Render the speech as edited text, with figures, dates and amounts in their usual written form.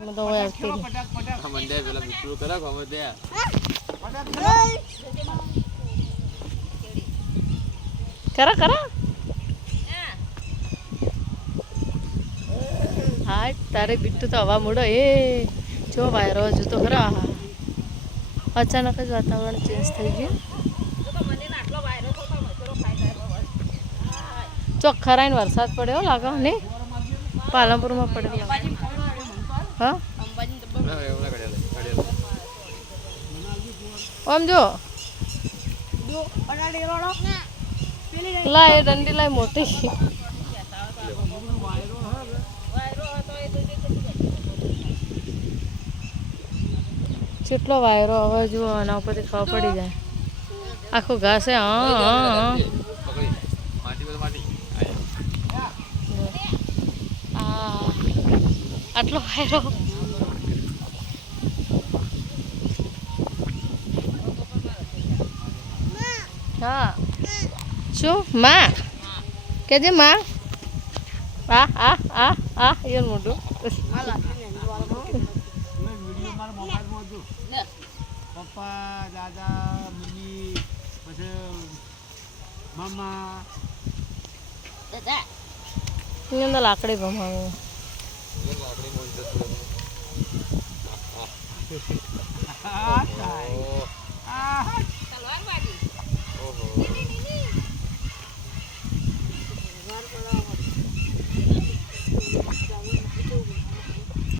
मैं तो यार तेरी मंडे પેલા મિત્રો કરા ગમે તે करा करा हाँ तारे बिट्टू तो हवा मुड़ो ए जो वायरो जो तो खरा अचानक ज वातावरण चेंज થઈ ગયું ચોખ્ખા રાઈન વરસાદ પડ્યો લાગે ને પાલનપુરમાં પડ્યો હા આમ જો લાય દંડી લાય મોટી કેટલો વાયરો હવે જુઓ આના ઉપરથી ખબર પડી જાય આખું ઘાસ હે હા હા હા માટી પર માટી આટલો વાયરો હા શું માં કેજે માં આ આ આ આ એ મોટું પપ્પા દાદા મમ્મી પછી મામા એની અંદર લાકડી ભમાવું લાકડી મોંજ